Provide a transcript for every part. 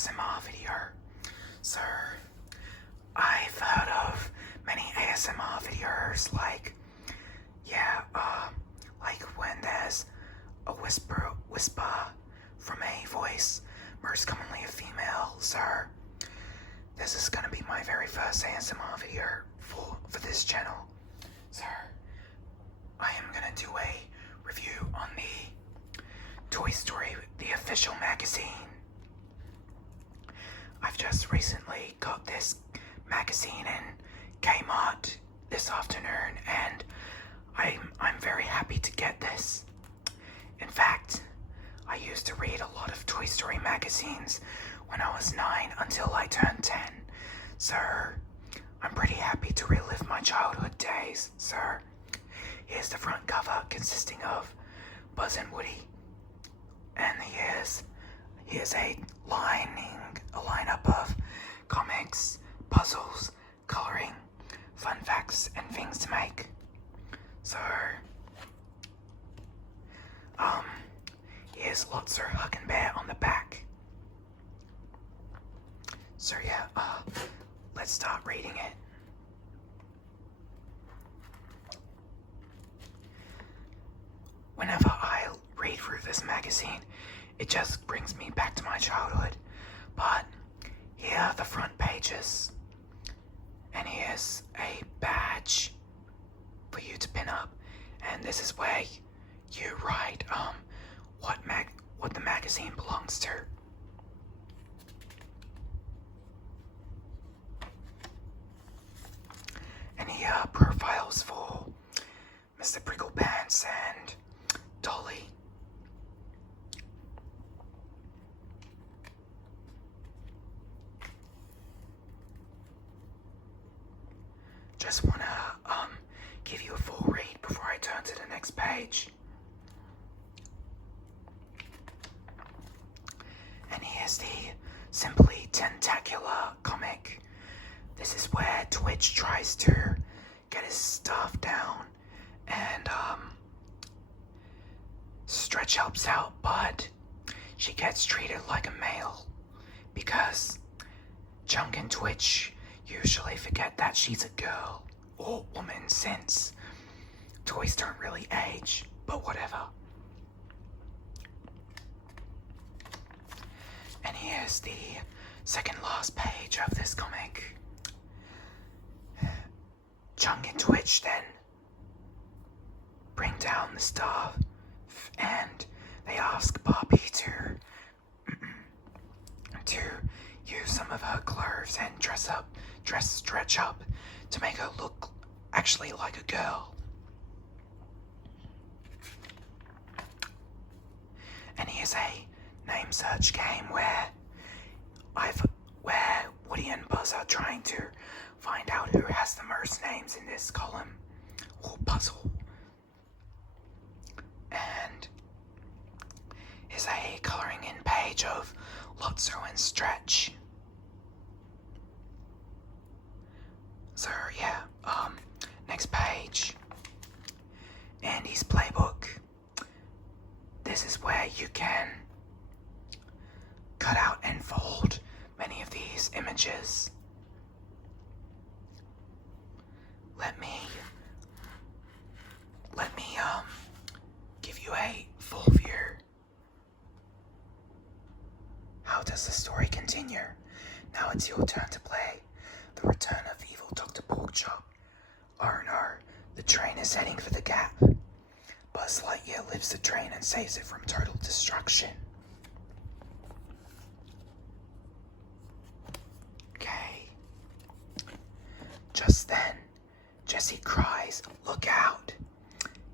ASMR video. So, I've heard of many ASMR videos like when there's a whisper from a voice, most commonly a female. So, this is gonna be my very first ASMR video for this channel. So, I am gonna do a review on the Toy Story, the official magazine. I've just recently got this magazine in Kmart this afternoon, and I'm very happy to get this. In fact, I used to read a lot of Toy Story magazines when I was 9 until I turned 10. So, I'm pretty happy to relive my childhood days. So, here's the front cover consisting of Buzz and Woody. And here's a lineup of comics, puzzles, coloring, fun facts, and things to make. So, here's Lotso Huggin' Bear on the back. So yeah, let's start reading it. Whenever I read through this magazine, it just brings me back to my childhood. But here are the front pages. And here's a badge for you to pin up. And this is where you write what the magazine belongs to. And here are profiles for Mr. Pricklepants and Dolly. Just wanna give you a full read before I turn to the next page. And here's the Simply Tentacular comic. This is where Twitch tries to get his stuff down, and Stretch helps out, but she gets treated like a male because Chunk and Twitch usually forget that she's a girl or woman, since toys don't really age, but whatever. And here's the second last page of this comic. Chunk and Twitch then bring down the stuff, and they ask Barbie to use some of her clothes and stretch up to make her look actually like a girl. And here's a name search game where Woody and Buzz are trying to find out who has the most names in this column or puzzle. And here's a coloring in page of Lotso and Stretch. So yeah, next page. Andy's Playbook. This is where you can cut out and fold many of these images. Let me give you a full view. How does the story continue? Now it's your turn to play The Return of Evil Dr. Porkchop. Oh no, the train is heading for the Gap. Buzz Lightyear lifts the train and saves it from total destruction. Okay. Just then, Jessie cries, "Look out!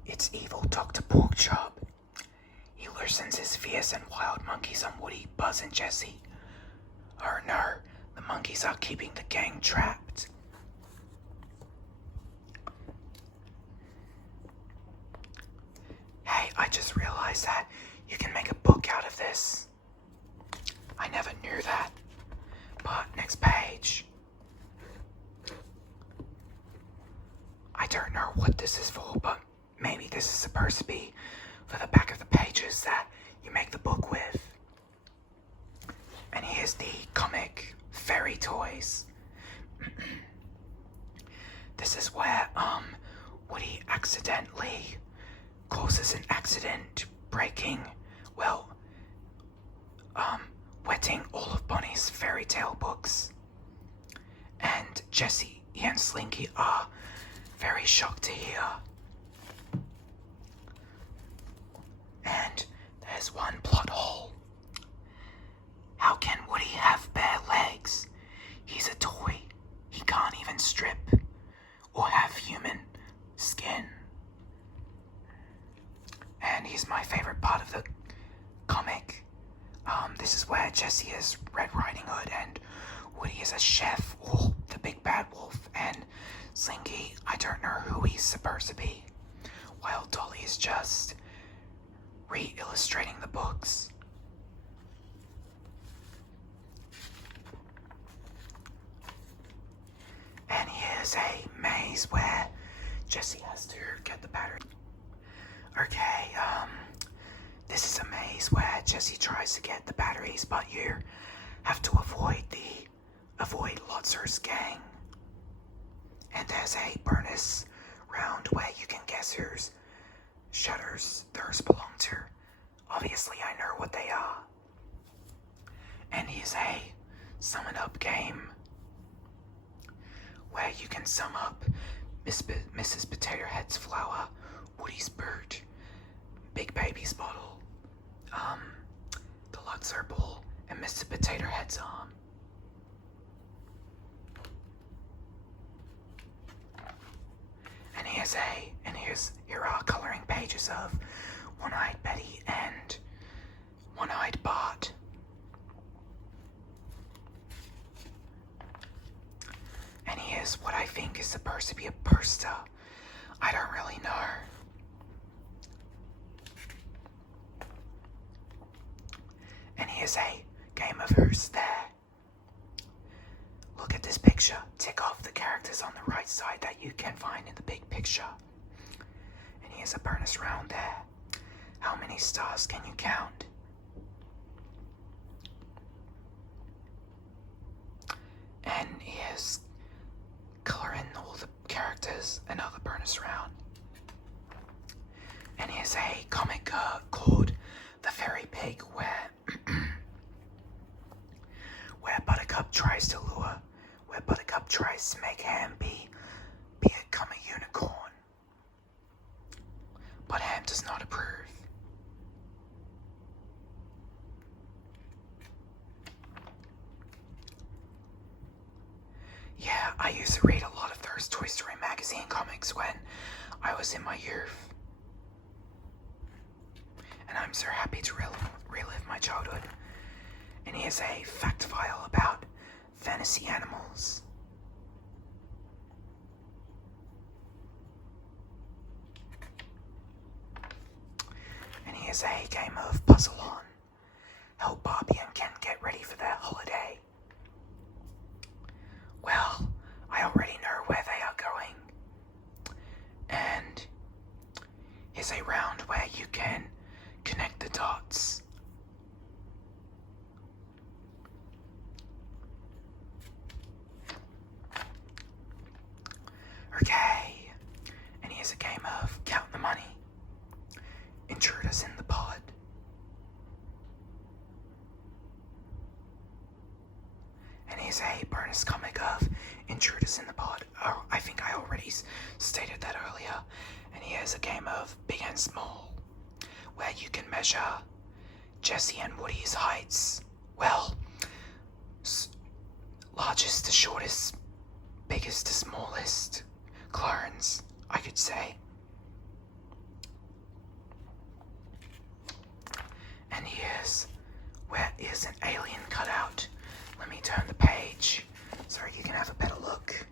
It's evil Dr. Porkchop." He loosens his fierce and wild monkeys on Woody, Buzz, and Jessie. Oh no, the monkeys are keeping the gang trapped. Hey, I just realized that you can make a book out of this. I never knew that. But next page. I don't know what this is for, but maybe this is supposed to be for the back of the pages that you make the book with. And here's here's the comic Fairy Toys. This is where Woody accidentally causes an accident, breaking, wetting all of Bonnie's fairy tale books. And Jessie and Slinky are very shocked to hear. And there's one plot hole. How can Woody have bare legs? He's a toy. He can't even strip or have human skin. And here's my favorite part of the comic. This is where Jessie is Red Riding Hood and Woody is a chef or the big bad wolf, and Slinky, I don't know who he's supposed to be, while Dolly is just re-illustrating the books. And here's a maze where Jessie has to get the battery. Okay, this is a maze where Jessie tries to get the batteries, but you have to avoid Lotzer's gang. And there's a bonus round where you can guess whose shutters theirs belong to. Obviously, I know what they are. And here's a sum it up game where you can sum up Mrs. Potato Head's flower, Woody's boot, Big Baby's bottle, the Lutzer ball, and Mr. Potato Head's arm. And here are coloring pages of One-Eyed Betty and One-Eyed Bart. And here's what I think is supposed to be a poster. I don't really know. And here's a game of Who's There. Look at this picture. Tick off the characters on the right side that you can find in the big picture. And here's a bonus round there. How many stars can you count? And here's color in all the characters, another bonus round. And here's a comic called The Fairy Pig where Buttercup tries to make Ham become a unicorn. But Ham does not approve. Yeah, I used to read a lot of those Toy Story magazine comics when I was in my youth. And I'm so happy to relive my childhood. And here's a fact file about fantasy animals. And here's a game of Puzzle On. Help Barbie and Ken get ready for their holiday. Well, I already know where they are going. And here's a round where you can connect the dots. Okay, and here's a game of Count the Money. Intruders in the Pod. And here's a bonus comic of Intruders in the Pod. Oh, I think I already stated that earlier. And here's a game of Big and Small, where you can measure Jessie and Woody's heights. Well, largest to shortest, biggest to smallest clones, I could say. And here's an alien cutout. Let me turn the page so you can have a better look.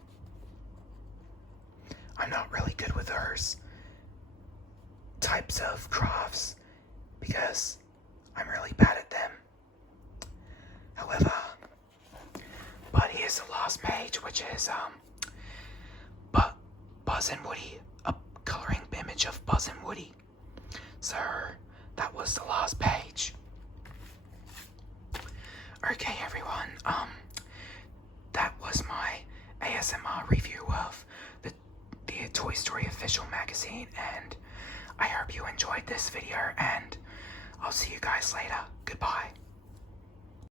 I'm not really good with those types of crafts because I'm really bad at them. However, but here's the last page, which is Buzz and Woody, a coloring image of Buzz and Woody. So that was the last page. Okay, everyone. ASMR review of the Toy Story official magazine, and I hope you enjoyed this video, and I'll see you guys later. Goodbye.